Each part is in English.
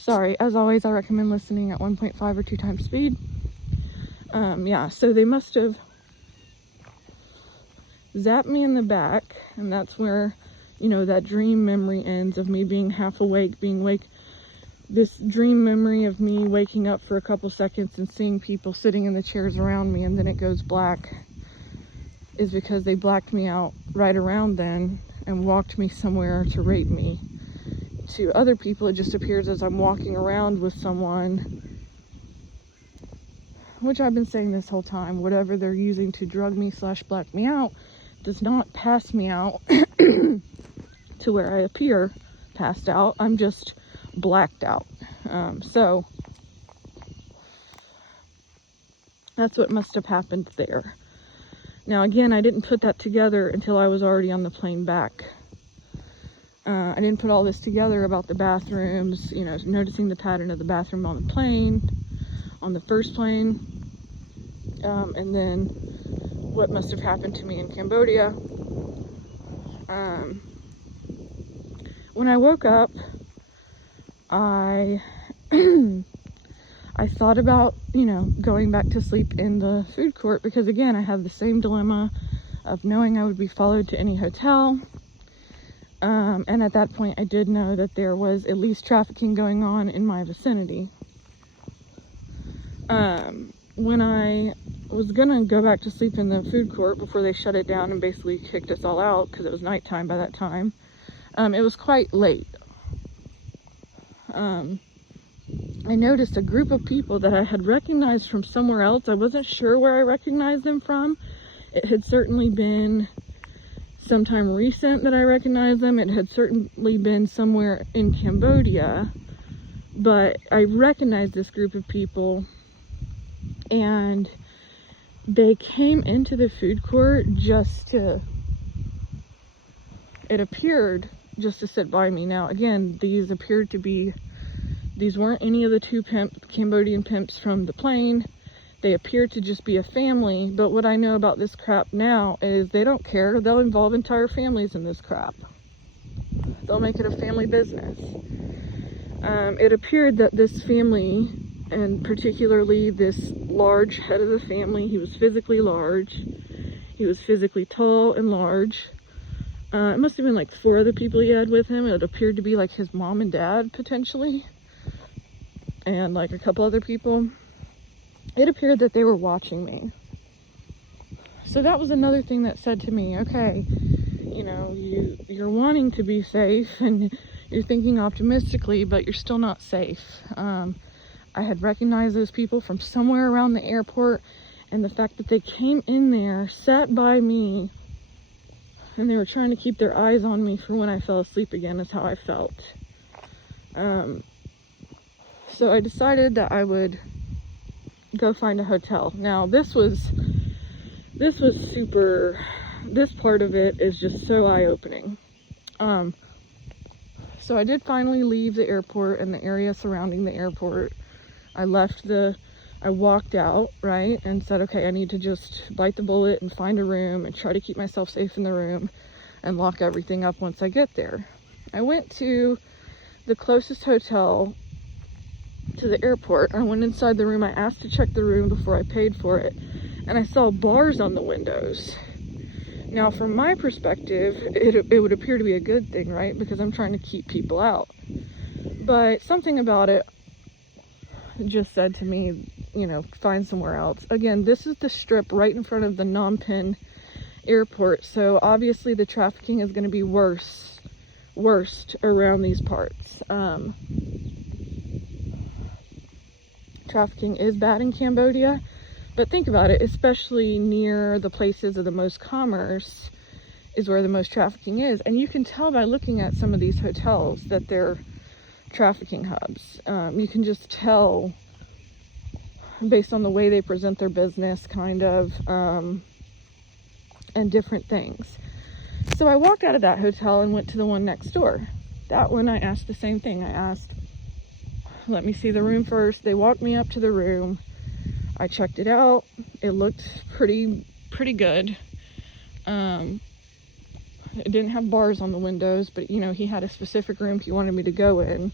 Sorry, as always, I recommend listening at 1.5 or 2 times speed. Yeah, so they must have zapped me in the back, and that's where, you know, that dream memory ends of me being half awake, being awake. This dream memory of me waking up for a couple seconds and seeing people sitting in the chairs around me, and then it goes black, is because they blacked me out right around then and walked me somewhere to rape me. To other people, it just appears as I'm walking around with someone, which I've been saying this whole time, whatever they're using to drug me / black me out does not pass me out to where I appear passed out. I'm just blacked out. So that's what must have happened there. Now again, I didn't put that together until I was already on the plane back. I didn't put all this together about the bathrooms, you know, noticing the pattern of the bathroom on the plane, on the first plane, and then what must have happened to me in Cambodia. When I woke up, I thought about, you know, going back to sleep in the food court, because again, I have the same dilemma of knowing I would be followed to any hotel. And at that point, I did know that there was at least trafficking going on in my vicinity. When I was gonna go back to sleep in the food court before they shut it down and basically kicked us all out, because it was nighttime by that time, it was quite late. I noticed a group of people that I had recognized from somewhere else. I wasn't sure where I recognized them from. It had certainly been sometime recent that I recognized them. It had certainly been somewhere in Cambodia, but I recognized this group of people, and they came into the food court it appeared just to sit by me. Now again, these weren't any of the two Cambodian pimps from the plane. They appeared to just be a family, but what I know about this crap now is they don't care. They'll involve entire families in this crap. They'll make it a family business. It appeared that this family, and particularly this large head of the family, he was physically large. He was physically tall and large. It must have been like 4 other people he had with him. It appeared to be like his mom and dad, potentially, and like a couple other people. It appeared that they were watching me. So that was another thing that said to me, okay, you know, you're wanting to be safe and you're thinking optimistically, but you're still not safe. I had recognized those people from somewhere around the airport, and the fact that they came in there, sat by me, and they were trying to keep their eyes on me for when I fell asleep again is how I felt. So I decided that I would go find a hotel. Now this part of it is just so eye-opening. So I did finally leave the airport and the area surrounding the airport. I walked out, right, and said, okay, I need to just bite the bullet and find a room and try to keep myself safe in the room and lock everything up once I get there. I went to the closest hotel to the airport. I went inside the room. I asked to check the room before I paid for it, and I saw bars on the windows. Now from my perspective, it would appear to be a good thing, right, because I'm trying to keep people out, but something about it just said to me, you know, find somewhere else. Again, this is the strip right in front of the Phnom Penh airport, so obviously the trafficking is going to be worst around these parts. Trafficking is bad in Cambodia, but think about it, especially near the places of the most commerce is where the most trafficking is, and you can tell by looking at some of these hotels that they're trafficking hubs. You can just tell based on the way they present their business, kind of, and different things. So I walked out of that hotel and went to the one next door. That one I asked the same thing. I asked, let me see the room first. They walked me up to the room. I checked it out. It looked pretty good. It didn't have bars on the windows, but you know, he had a specific room he wanted me to go in.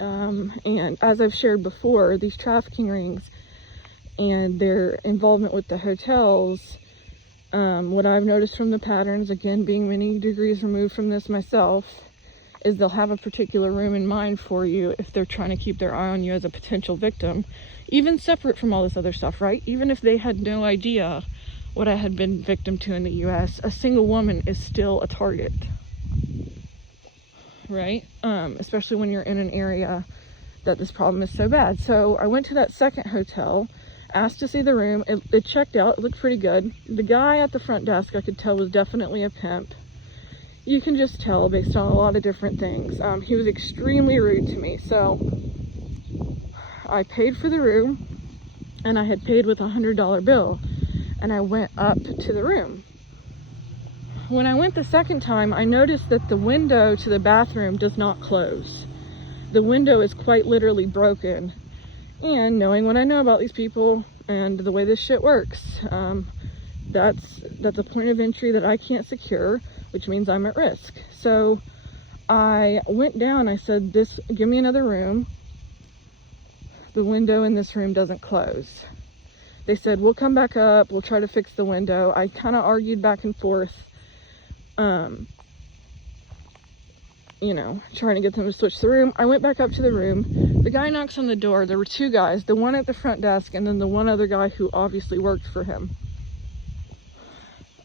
And as I've shared before, these trafficking rings and their involvement with the hotels, what I've noticed from the patterns, again, being many degrees removed from this myself, is they'll have a particular room in mind for you if they're trying to keep their eye on you as a potential victim, even separate from all this other stuff, right? Even if they had no idea what I had been victim to in the US, a single woman is still a target, right? Especially when you're in an area that this problem is so bad. So I went to that second hotel, asked to see the room. It checked out, it looked pretty good. The guy at the front desk, I could tell, was definitely a pimp. You can just tell based on a lot of different things. He was extremely rude to me. So I paid for the room, and I had paid with a $100 bill, and I went up to the room. When I went the second time, I noticed that the window to the bathroom does not close. The window is quite literally broken. And knowing what I know about these people and the way this shit works, that's a point of entry that I can't secure, which means I'm at risk. So I went down, I said, give me another room. The window in this room doesn't close. They said, we'll come back up, we'll try to fix the window. I kind of argued back and forth, you know, trying to get them to switch the room. I went back up to the room. The guy knocks on the door. There were two guys, the one at the front desk and then the one other guy who obviously worked for him.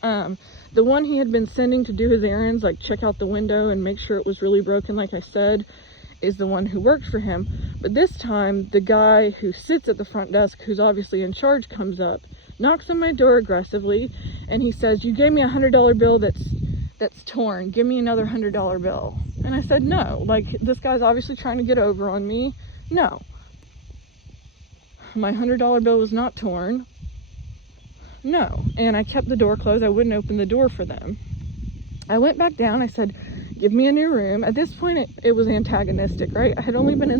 The one he had been sending to do his errands, like check out the window and make sure it was really broken, like I said, is the one who worked for him. But this time, the guy who sits at the front desk, who's obviously in charge, comes up, knocks on my door aggressively, and he says, you gave me a $100 bill that's torn. Give me another $100 bill. And I said, no. Like, this guy's obviously trying to get over on me. No. My $100 bill was not torn. No. And I kept the door closed. I wouldn't open the door for them. I went back down. I said, give me a new room. At this point, it was antagonistic, right? I had only been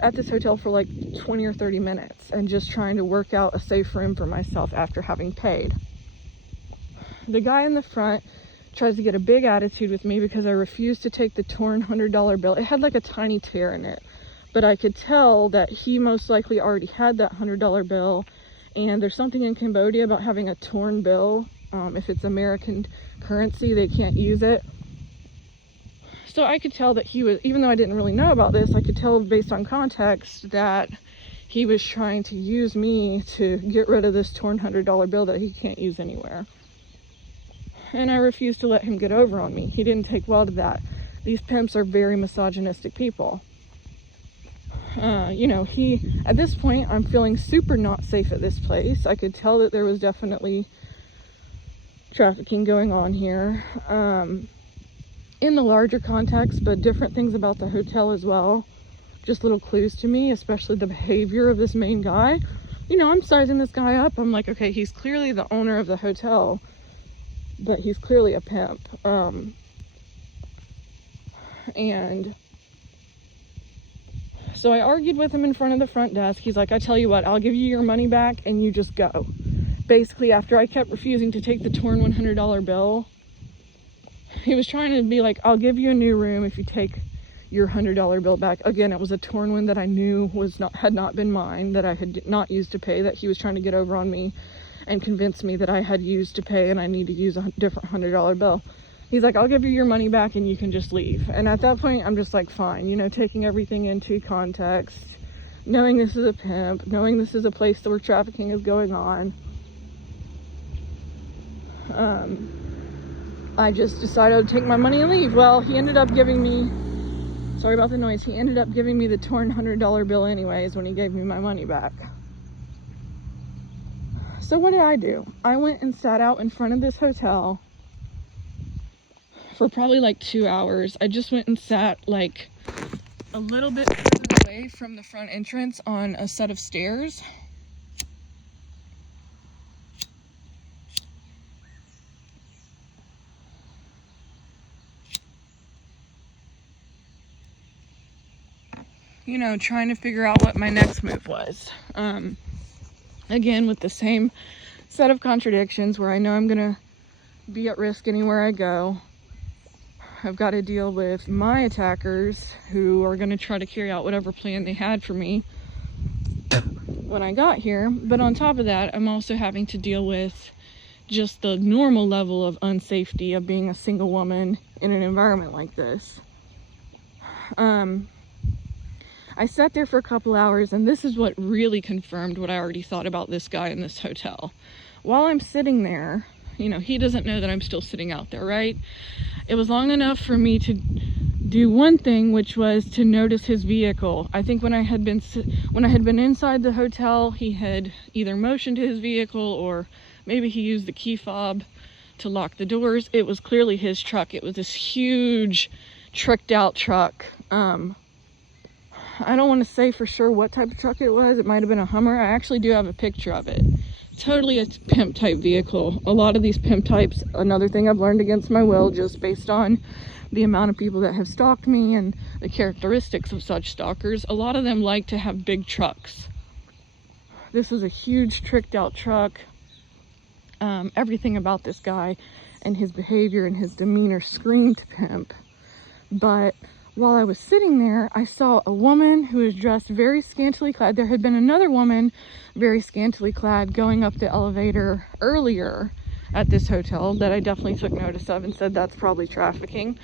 at this hotel for like 20 or 30 minutes and just trying to work out a safe room for myself after having paid. The guy in the front tries to get a big attitude with me because I refused to take the torn $100 bill. It had like a tiny tear in it, but I could tell that he most likely already had that $100 bill. And there's something in Cambodia about having a torn bill. If it's American currency, they can't use it. So I could tell that he was, even though I didn't really know about this, I could tell based on context that he was trying to use me to get rid of this torn $100 bill that he can't use anywhere. And I refused to let him get over on me. He didn't take well to that. These pimps are very misogynistic people. You know, at this point, I'm feeling super not safe at this place. I could tell that there was definitely trafficking going on here. In the larger context, but different things about the hotel as well. Just little clues to me, especially the behavior of this main guy. You know, I'm sizing this guy up. I'm like, okay, he's clearly the owner of the hotel, but he's clearly a pimp. And so I argued with him in front of the front desk. He's like, I tell you what, I'll give you your money back and you just go. Basically, after I kept refusing to take the torn $100 bill, he was trying to be like, I'll give you a new room if you take your $100 bill back. Again, it was a torn one that I knew had not been mine, that I had not used to pay, that he was trying to get over on me and convince me that I had used to pay and I need to use a different $100 bill. He's like, I'll give you your money back and you can just leave. And at that point, I'm just like, fine, you know, taking everything into context, knowing this is a pimp, knowing this is a place where trafficking is going on. I just decided to take my money and leave. Well, he ended up giving me, sorry about the noise, he ended up giving me the torn $100 bill anyways when he gave me my money back. So what did I do? I went and sat out in front of this hotel for probably like 2 hours. I just went and sat like a little bit further away from the front entrance on a set of stairs. You know, trying to figure out what my next move was. Again, with the same set of contradictions where I know I'm gonna be at risk anywhere I go. I've got to deal with my attackers who are going to try to carry out whatever plan they had for me when I got here. But on top of that, I'm also having to deal with just the normal level of unsafety of being a single woman in an environment like this. I sat there for a couple hours, and this is what really confirmed what I already thought about this guy in this hotel. While I'm sitting there, you know, he doesn't know that I'm still sitting out there, right? It was long enough for me to do one thing, which was to notice his vehicle. I think when I had been inside the hotel, he had either motioned to his vehicle or maybe he used the key fob to lock the doors. It was clearly his truck. It was this huge, tricked out truck. I don't want to say for sure what type of truck it was. It might have been a Hummer. I actually do have a picture of it. Totally a pimp type vehicle. A lot of these pimp types, another thing I've learned against my will, just based on the amount of people that have stalked me and the characteristics of such stalkers, a lot of them like to have big trucks. This is a huge tricked out truck. Everything about this guy and his behavior and his demeanor screamed pimp. But while I was sitting there, I saw a woman who was dressed very scantily clad. There had been another woman very scantily clad going up the elevator earlier at this hotel that I definitely took notice of and said that's probably trafficking.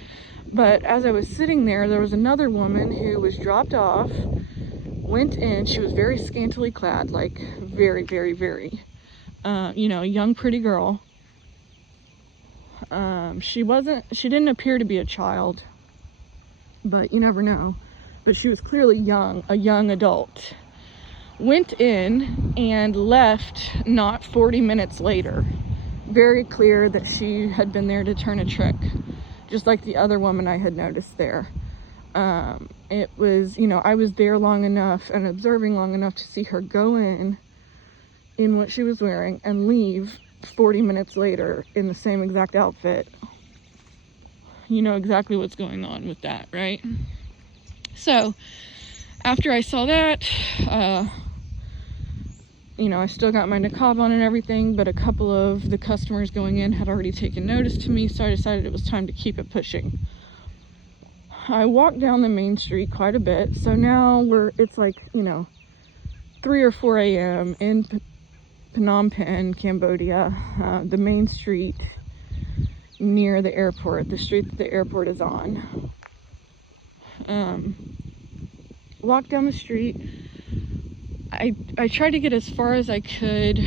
But as I was sitting there, there was another woman who was dropped off, went in. She was very scantily clad, like very, very, very, you know, a young, pretty girl. She didn't appear to be a child, but you never know. But she was clearly young, a young adult. Went in and left not 40 minutes later. Very clear that she had been there to turn a trick, just like the other woman I had noticed there. It was, you know, I was there long enough and observing long enough to see her go in what she was wearing and leave 40 minutes later in the same exact outfit. You know exactly what's going on with that, right? So after I saw that, you know, I still got my niqab on and everything, but a couple of the customers going in had already taken notice to me, so I decided it was time to keep it pushing. I walked down the main street quite a bit, so now it's like, you know, 3 or 4 a.m. in Phnom Penh, Cambodia, the main street near the airport, the street that the airport is on. Walked down the street. I tried to get as far as I could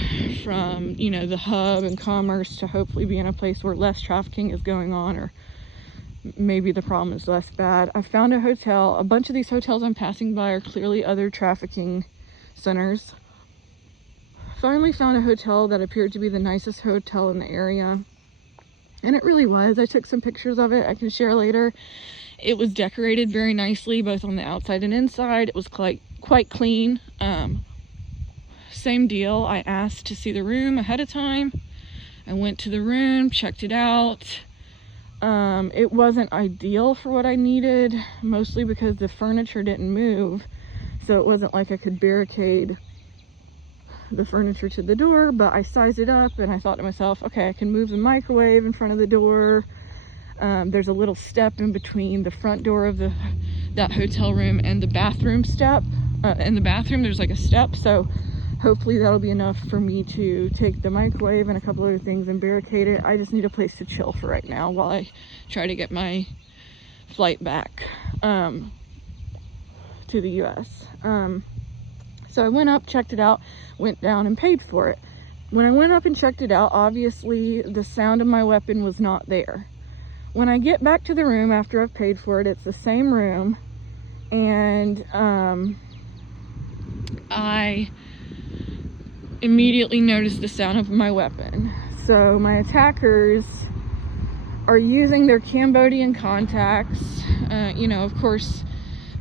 from, you know, the hub and commerce to hopefully be in a place where less trafficking is going on, or maybe the problem is less bad. I found a hotel. A bunch of these hotels I'm passing by are clearly other trafficking centers. Finally found a hotel that appeared to be the nicest hotel in the area. And it really was. I took some pictures of it I can share later. It was decorated very nicely, both on the outside and inside. It was quite clean. Same deal. I asked to see the room ahead of time. I went to the room, checked it out. It wasn't ideal for what I needed, mostly because the furniture didn't move. So it wasn't like I could barricade the furniture to the door, but I sized it up and I thought to myself, okay, I can move the microwave in front of the door. There's a little step in between the front door of that hotel room and the bathroom step. In the bathroom, there's like a step, so hopefully that'll be enough for me to take the microwave and a couple other things and barricade it. I just need a place to chill for right now while I try to get my flight back to the US. So I went up, checked it out, went down and paid for it. When I went up and checked it out, obviously the sound of my weapon was not there. When I get back to the room after I've paid for it, it's the same room, and I immediately noticed the sound of my weapon. So my attackers are using their Cambodian contacts. You know, of course,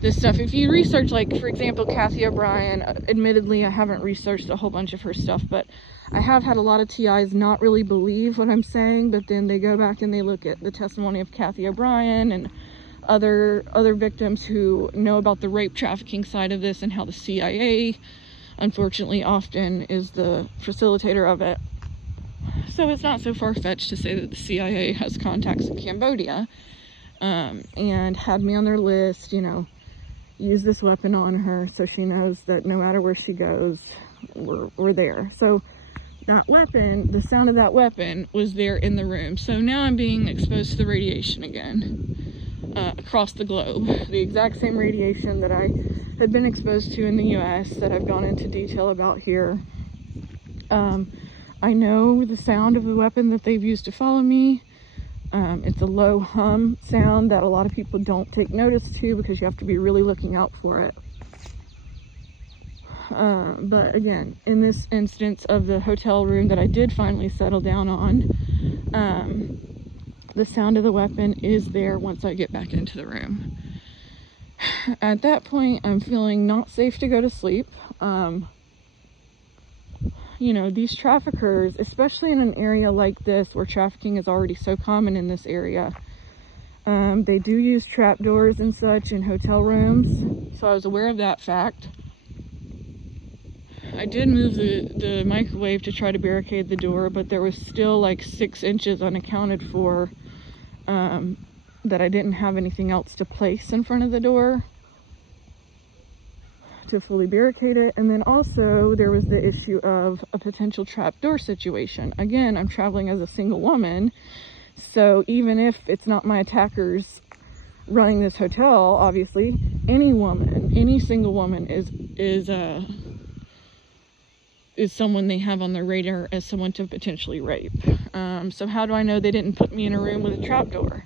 this stuff, if you research, like, for example, Kathy O'Brien, admittedly, I haven't researched a whole bunch of her stuff, but I have had a lot of TIs not really believe what I'm saying, but then they go back and they look at the testimony of Kathy O'Brien and other victims who know about the rape trafficking side of this and how the CIA, unfortunately, often is the facilitator of it. So it's not so far-fetched to say that the CIA has contacts in Cambodia. and had me on their list, you know, use this weapon on her so she knows that no matter where she goes, we're there. So that weapon, the sound of that weapon was there in the room. So now I'm being exposed to the radiation again, across the globe. The exact same radiation that I had been exposed to in the US that I've gone into detail about here. I know the sound of the weapon that they've used to follow me. It's a low hum sound that a lot of people don't take notice to because you have to be really looking out for it. But again, in this instance of the hotel room that I did finally settle down on, the sound of the weapon is there once I get back into the room. At that point, I'm feeling not safe to go to sleep. You know, these traffickers, especially in an area like this where trafficking is already so common in this area, they do use trapdoors and such in hotel rooms. So I was aware of that fact. I did move the microwave to try to barricade the door, but there was still like 6 inches unaccounted for, that I didn't have anything else to place in front of the door to fully barricade it. And then also there was the issue of a potential trapdoor situation. Again, I'm traveling as a single woman, so even if it's not my attackers running this hotel, obviously any woman, any single woman is someone they have on their radar as someone to potentially rape. So how do I know they didn't put me in a room with a trapdoor?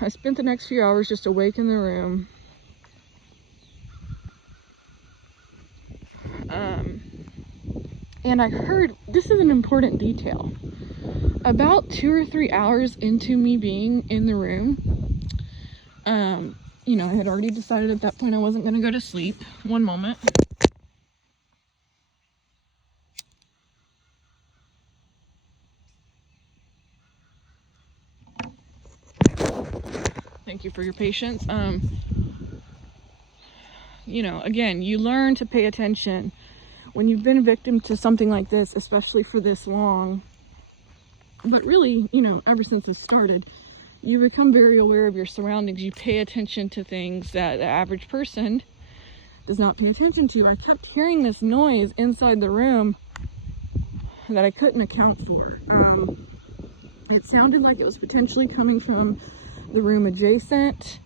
I spent the next few hours just awake in the room. And I heard, this is an important detail, about 2 or 3 hours into me being in the room, you know, I had already decided at that point I wasn't going to go to sleep. One moment. Thank you for your patience. You know, again, you learn to pay attention when you've been a victim to something like this, especially for this long. But really, you know, ever since this started, you become very aware of your surroundings. You pay attention to things that the average person does not pay attention to. I kept hearing this noise inside the room that I couldn't account for. It sounded like it was potentially coming from the room adjacent.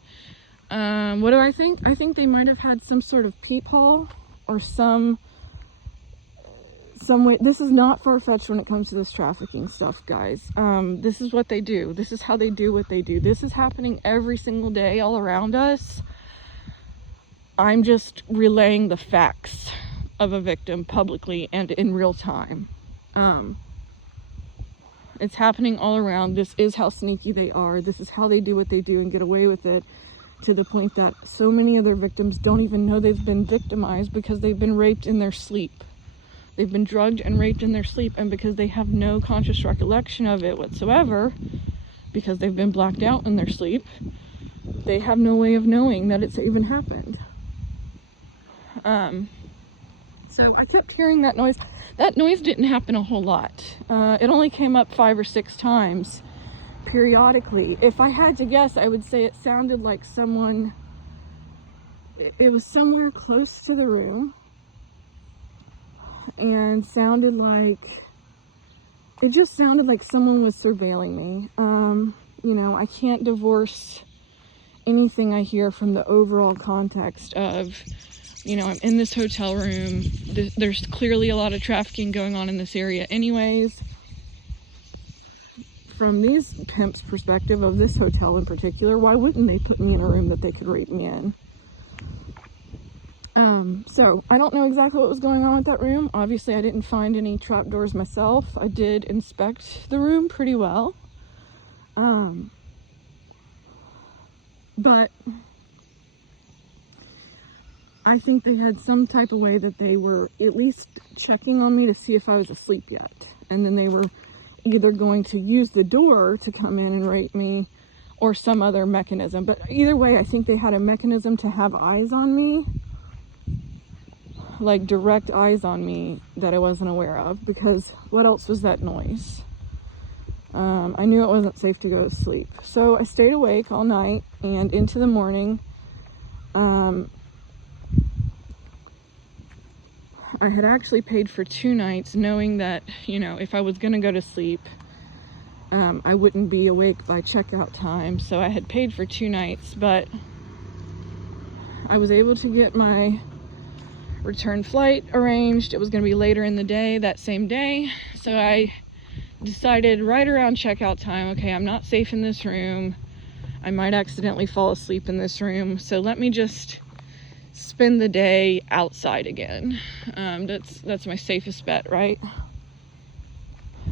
What do I think? I think they might have had some sort of peephole or some way. This is not far-fetched when it comes to this trafficking stuff, guys. This is what they do. This is how they do what they do. This is happening every single day all around us. I'm just relaying the facts of a victim publicly and in real time. It's happening all around. This is how sneaky they are. This is how they do what they do and get away with it, to the point that so many of their victims don't even know they've been victimized because they've been raped in their sleep. They've been drugged and raped in their sleep, and because they have no conscious recollection of it whatsoever, because they've been blacked out in their sleep, they have no way of knowing that it's even happened. So I kept hearing that noise. That noise didn't happen a whole lot. It only came up 5 or 6 times periodically. If I had to guess, I would say it sounded like someone, it was somewhere close to the room, and sounded like, it just sounded like someone was surveilling me. You know, I can't divorce anything I hear from the overall context of, you know, I'm in this hotel room. There's clearly a lot of trafficking going on in this area anyways. From these pimps' perspective of this hotel in particular, why wouldn't they put me in a room that they could rape me in? So I don't know exactly what was going on with that room. Obviously, I didn't find any trapdoors myself. I did inspect the room pretty well. But I think they had some type of way that they were at least checking on me to see if I was asleep yet. And then they were either going to use the door to come in and rape me or some other mechanism. But either way, I think they had a mechanism to have eyes on me, like direct eyes on me, that I wasn't aware of, because what else was that noise? I knew it wasn't safe to go to sleep. So I stayed awake all night and into the morning. I had actually paid for 2 nights, knowing that, you know, if I was going to go to sleep, I wouldn't be awake by checkout time. So I had paid for 2 nights, but I was able to get my return flight arranged. It was going to be later in the day, that same day. So I decided right around checkout time, okay, I'm not safe in this room. I might accidentally fall asleep in this room. So let me just spend the day outside again. That's my safest bet, right?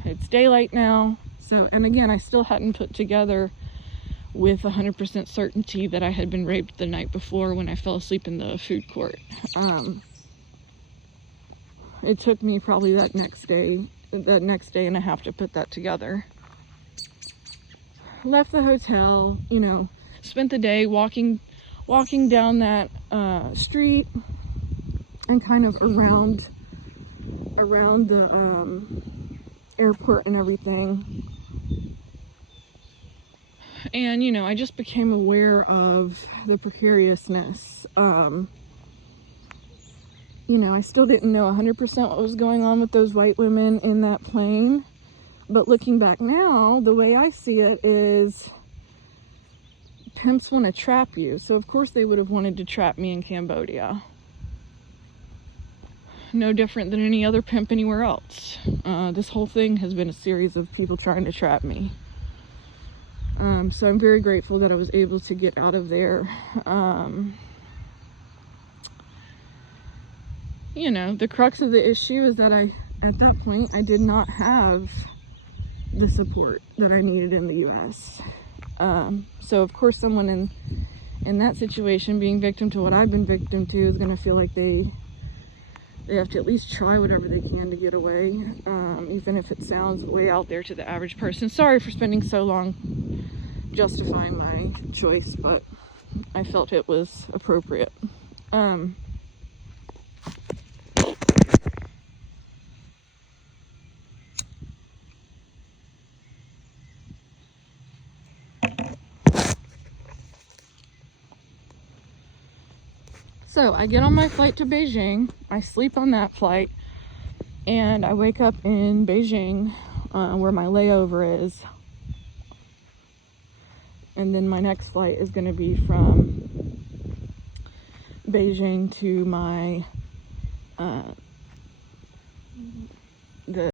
It's daylight now. So, and again, I still hadn't put together with 100% certainty that I had been raped the night before when I fell asleep in the food court. It took me probably that next day and a half to put that together. Left the hotel, you know, spent the day walking down that street and kind of around the airport and everything. And, you know, I just became aware of the precariousness. You know, I still didn't know 100% what was going on with those white women in that plane. But looking back now, the way I see it is pimps want to trap you. So of course they would have wanted to trap me in Cambodia. No different than any other pimp anywhere else. This whole thing has been a series of people trying to trap me. So I'm very grateful that I was able to get out of there. You know, the crux of the issue is that at that point, I did not have the support that I needed in the U.S. So of course someone in that situation, being victim to what I've been victim to, is going to feel like they have to at least try whatever they can to get away, even if it sounds way out there to the average person. Sorry for spending so long justifying my choice, but I felt it was appropriate. So I get on my flight to Beijing, I sleep on that flight, and I wake up in Beijing, where my layover is. And then my next flight is going to be from Beijing to my